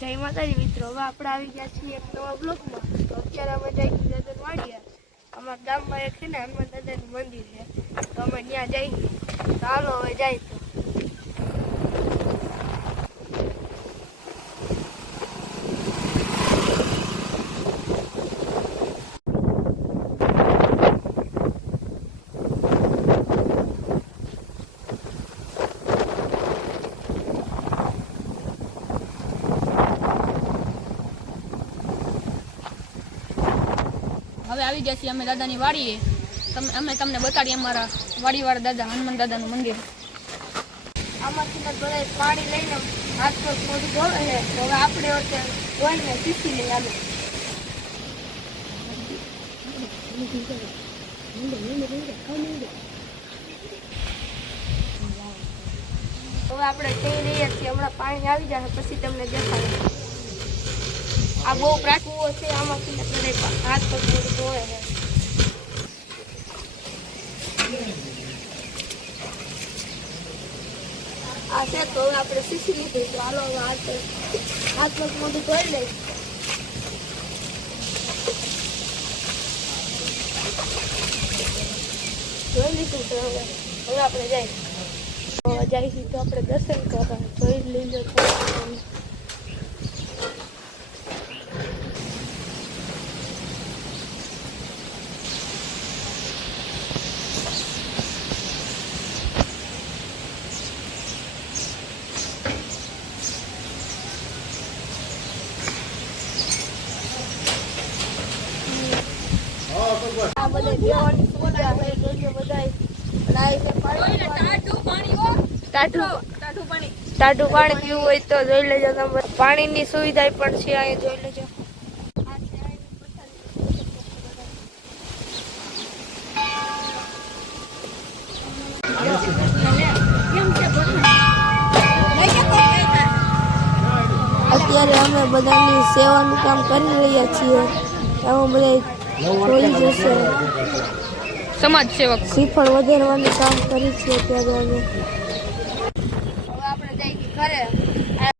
જય માતાજી મિત્રો, હવે આપણે આવી ગયા છીએ એક નવા બ્લોકમાં. તો અત્યારે અમે જઈશું દાદા વાડીએ. અમારા ગામમાં એક છે ને હનુમાન દાદાનું મંદિર છે, તો અમે ત્યાં જઈએ. ચાલો હવે જાય તો. હવે આવી ગયા છીએ અમે દાદાની વાડીએ. અમે તમને બતાડીએ અમારા વાડીવાળા દાદા હનુમાન દાદાનું મંદિર. આમાંથી બધા પાણી લઈને હાથ પગ મોઢું ધોવે છે. હવે આપણે ધોઈને શીખી લઈએ. હાલો હવે આપણે જઈ રહ્યા છીએ. હમણાં પાણી આવી જશે પછી તમને દેખાડે. આ બહુ પ્રાકુઓ છે, આમાંથી બધા હાથ પગ મોઢું ધોવે છે. આ છે તો હવે આપણે શીખી લીધું. તો હાલો હવે હાથ પગ મોઢું ધોઈ લઈ. જોઈ લીધું તો હવે આપણે જઈએ તો આપણે દર્શન કરવા જોઈ લીધું. આ બધા દેવાની સુવિધા છે. જોજો બધાય લાઈ છે ટાઢું પાણી પીવું હોય તો જોઈ લેજો. તમે પાણીની સુવિધા પણ છે અહીંયા, જોઈ લેજો. અત્યારે અમે બધાની સેવાનું કામ કરી રહ્યા છીએ. એમાં બધા જોઈ જશે. સમાજ સેવક શ્રીફળ વધારવાનું કામ કરી છે અત્યારે અમે. હવે આપણે જઈએ ઘરે.